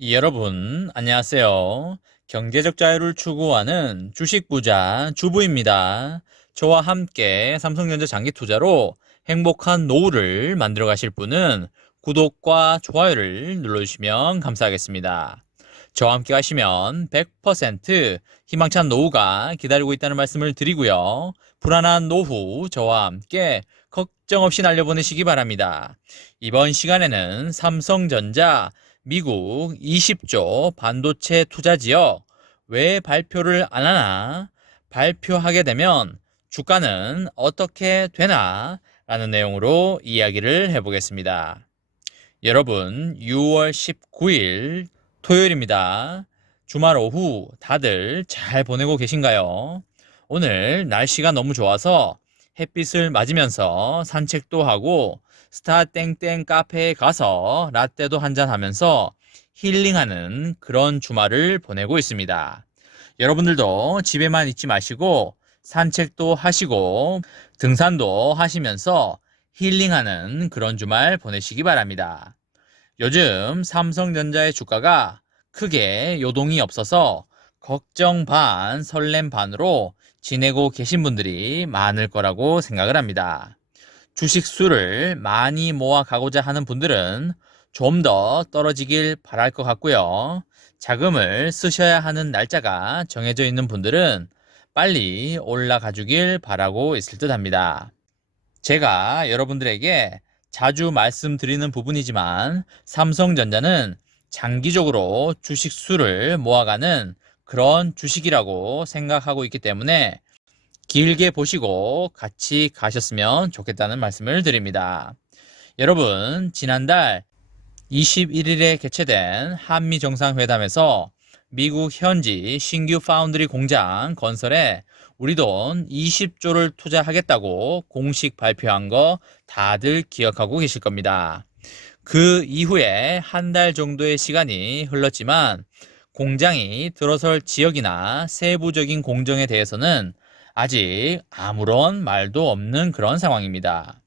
여러분, 안녕하세요. 경제적 자유를 추구하는 주식 부자 주부입니다. 저와 함께 삼성전자 장기 투자로 행복한 노후를 만들어 가실 분은 구독과 좋아요를 눌러주시면 감사하겠습니다. 저와 함께 하시면 100% 희망찬 노후가 기다리고 있다는 말씀을 드리고요. 불안한 노후 저와 함께 걱정 없이 날려보내시기 바랍니다. 이번 시간에는 삼성전자 미국 20조 반도체 투자 지역 왜 발표를 안 하나? 발표하게 되면 주가는 어떻게 되나? 라는 내용으로 이야기를 해보겠습니다. 여러분, 6월 19일 토요일입니다. 주말 오후 다들 잘 보내고 계신가요? 오늘 날씨가 너무 좋아서 햇빛을 맞으면서 산책도 하고 스타 땡땡 카페에 가서 라떼도 한잔 하면서 힐링하는 그런 주말을 보내고 있습니다. 여러분들도 집에만 있지 마시고 산책도 하시고 등산도 하시면서 힐링하는 그런 주말 보내시기 바랍니다. 요즘 삼성전자의 주가가 크게 요동이 없어서 걱정 반, 설렘 반으로 지내고 계신 분들이 많을 거라고 생각을 합니다. 주식 수를 많이 모아가고자 하는 분들은 좀 더 떨어지길 바랄 것 같고요. 자금을 쓰셔야 하는 날짜가 정해져 있는 분들은 빨리 올라가 주길 바라고 있을 듯 합니다. 제가 여러분들에게 자주 말씀드리는 부분이지만 삼성전자는 장기적으로 주식 수를 모아가는 그런 주식이라고 생각하고 있기 때문에 길게 보시고 같이 가셨으면 좋겠다는 말씀을 드립니다. 여러분, 지난달 21일에 개최된 한미 정상회담에서 미국 현지 신규 파운드리 공장 건설에 우리 돈 20조를 투자하겠다고 공식 발표한 거 다들 기억하고 계실 겁니다. 그 이후에 한 달 정도의 시간이 흘렀지만 공장이 들어설 지역이나 세부적인 공정에 대해서는 아직 아무런 말도 없는 그런 상황입니다.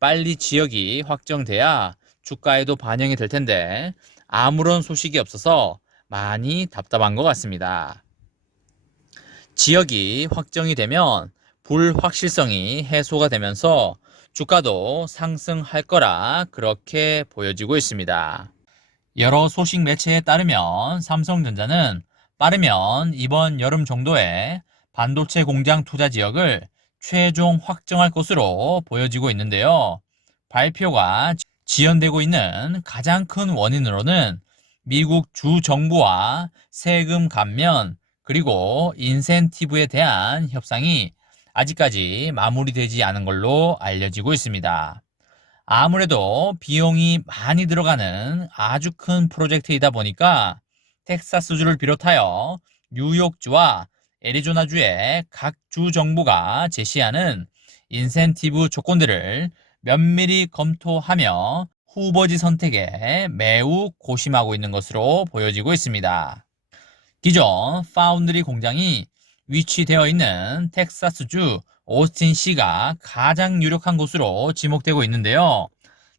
빨리 지역이 확정돼야 주가에도 반영이 될 텐데 아무런 소식이 없어서 많이 답답한 것 같습니다. 지역이 확정이 되면 불확실성이 해소가 되면서 주가도 상승할 거라 그렇게 보여지고 있습니다. 여러 소식 매체에 따르면 삼성전자는 빠르면 이번 여름 정도에 반도체 공장 투자 지역을 최종 확정할 것으로 보여지고 있는데요. 발표가 지연되고 있는 가장 큰 원인으로는 미국 주 정부와 세금 감면 그리고 인센티브에 대한 협상이 아직까지 마무리되지 않은 걸로 알려지고 있습니다. 아무래도 비용이 많이 들어가는 아주 큰 프로젝트이다 보니까 텍사스주를 비롯하여 뉴욕주와 애리조나주의 각 주 정부가 제시하는 인센티브 조건들을 면밀히 검토하며 후보지 선택에 매우 고심하고 있는 것으로 보여지고 있습니다. 기존 파운드리 공장이 위치되어 있는 텍사스주 오스틴시가 가장 유력한 곳으로 지목되고 있는데요.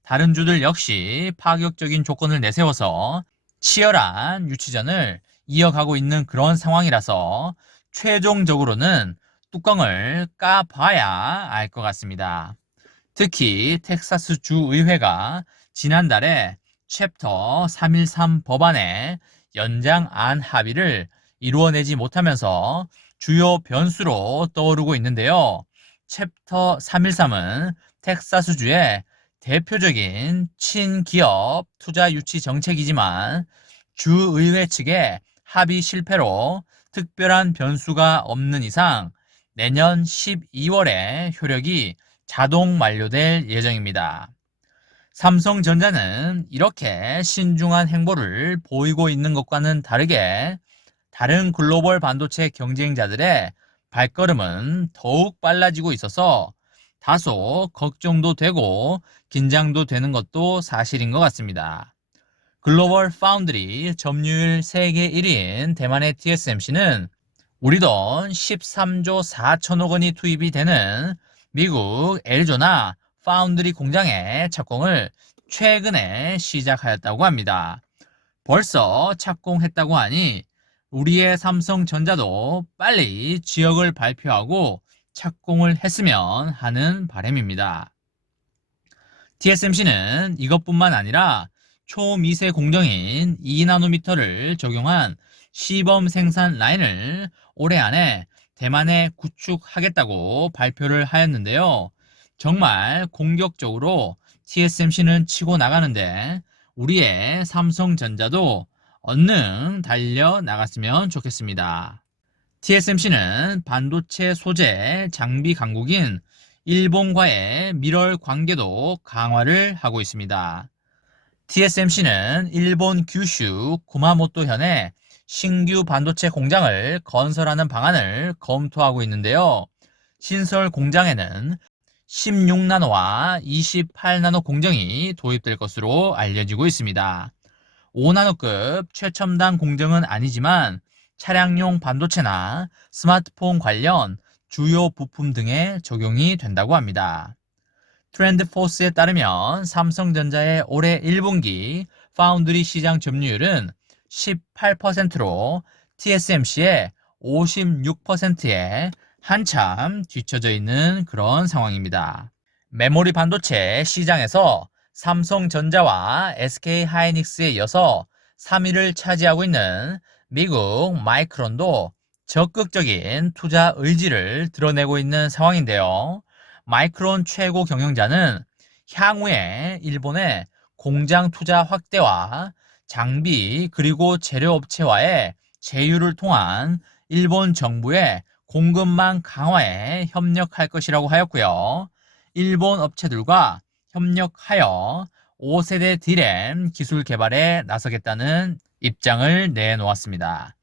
다른 주들 역시 파격적인 조건을 내세워서 치열한 유치전을 이어가고 있는 그런 상황이라서 최종적으로는 뚜껑을 까봐야 알 것 같습니다. 특히 텍사스 주의회가 지난달에 챕터 313 법안의 연장안 합의를 이루어내지 못하면서 주요 변수로 떠오르고 있는데요. 챕터 313은 텍사스주의 대표적인 친기업 투자 유치 정책이지만 주의회 측의 합의 실패로 특별한 변수가 없는 이상 내년 12월에 효력이 자동 만료될 예정입니다. 삼성전자는 이렇게 신중한 행보를 보이고 있는 것과는 다르게 다른 글로벌 반도체 경쟁자들의 발걸음은 더욱 빨라지고 있어서 다소 걱정도 되고 긴장도 되는 것도 사실인 것 같습니다. 글로벌 파운드리 점유율 세계 1위인 대만의 TSMC는 우리 돈 13조 4천억 원이 투입이 되는 미국 애리조나 파운드리 공장의 착공을 최근에 시작하였다고 합니다. 벌써 착공했다고 하니 우리의 삼성전자도 빨리 지역을 발표하고 착공을 했으면 하는 바람입니다. TSMC는 이것뿐만 아니라 초미세 공정인 2나노미터를 적용한 시범 생산 라인을 올해 안에 대만에 구축하겠다고 발표를 하였는데요. 정말 공격적으로 TSMC는 치고 나가는데 우리의 삼성전자도 얼른 달려나갔으면 좋겠습니다. TSMC는 반도체 소재 장비 강국인 일본과의 밀월 관계도 강화를 하고 있습니다. TSMC는 일본 규슈 구마모토현에 신규 반도체 공장을 건설하는 방안을 검토하고 있는데요. 신설 공장에는 16나노와 28나노 공정이 도입될 것으로 알려지고 있습니다. 5나노급 최첨단 공정은 아니지만 차량용 반도체나 스마트폰 관련 주요 부품 등에 적용이 된다고 합니다. 트렌드포스에 따르면 삼성전자의 올해 1분기 파운드리 시장 점유율은 18%로 TSMC의 56%에 한참 뒤처져 있는 그런 상황입니다. 메모리 반도체 시장에서 삼성전자와 SK하이닉스에 이어서 3위를 차지하고 있는 미국 마이크론도 적극적인 투자 의지를 드러내고 있는 상황인데요. 마이크론 최고 경영자는 향후에 일본의 공장 투자 확대와 장비 그리고 제료업체와의 제휴를 통한 일본 정부의 공급망 강화에 협력할 것이라고 하였고요. 일본 업체들과 협력하여 5세대 D램 기술 개발에 나서겠다는 입장을 내놓았습니다.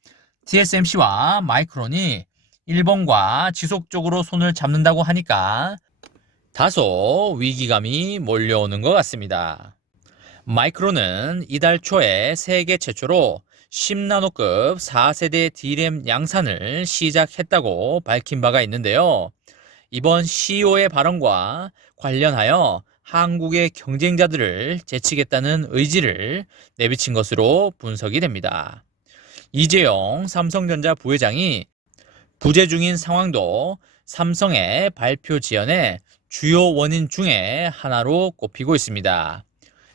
TSMC와 마이크론이 일본과 지속적으로 손을 잡는다고 하니까 다소 위기감이 몰려오는 것 같습니다. 마이크론은 이달 초에 세계 최초로 10나노급 4세대 D램 양산을 시작했다고 밝힌 바가 있는데요. 이번 CEO의 발언과 관련하여 한국의 경쟁자들을 제치겠다는 의지를 내비친 것으로 분석이 됩니다. 이재용 삼성전자 부회장이 부재 중인 상황도 삼성의 발표 지연의 주요 원인 중에 하나로 꼽히고 있습니다.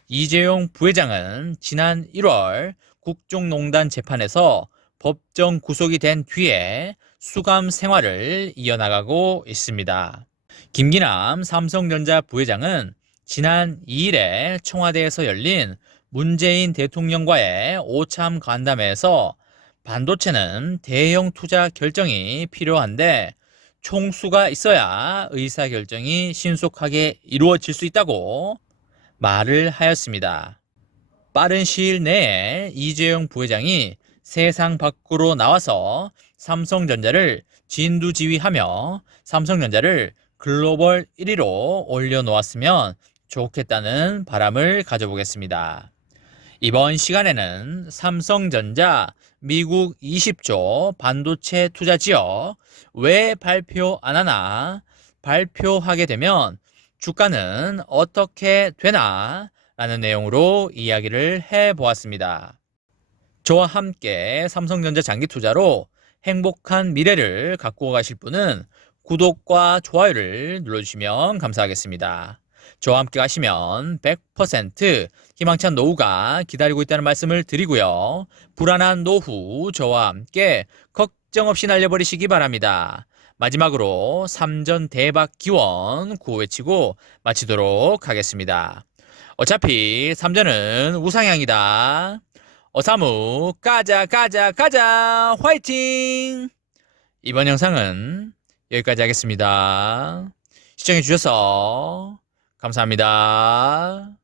이재용 부회장은 지난 1월 국정농단 재판에서 법정 구속이 된 뒤에 수감 생활을 이어나가고 있습니다. 김기남 삼성전자 부회장은 지난 2일에 청와대에서 열린 문재인 대통령과의 오참 간담회에서 반도체는 대형 투자 결정이 필요한데 총수가 있어야 의사결정이 신속하게 이루어질 수 있다고 말을 하였습니다. 빠른 시일 내에 이재용 부회장이 세상 밖으로 나와서 삼성전자를 진두지휘하며 삼성전자를 글로벌 1위로 올려놓았으면 좋겠다는 바람을 가져보겠습니다. 이번 시간에는 삼성전자 미국 20조 반도체 투자 지역 왜 발표 안 하나, 발표하게 되면 주가는 어떻게 되나 라는 내용으로 이야기를 해보았습니다. 저와 함께 삼성전자 장기 투자로 행복한 미래를 갖고 가실 분은 구독과 좋아요를 눌러주시면 감사하겠습니다. 저와 함께 가시면 100% 희망찬 노후가 기다리고 있다는 말씀을 드리고요. 불안한 노후 저와 함께 걱정 없이 날려버리시기 바랍니다. 마지막으로 3전 대박 기원 구호 외치고 마치도록 하겠습니다. 어차피 3전은 우상향이다. 어사무 가자 가자 가자 화이팅! 이번 영상은 여기까지 하겠습니다. 시청해주셔서 감사합니다.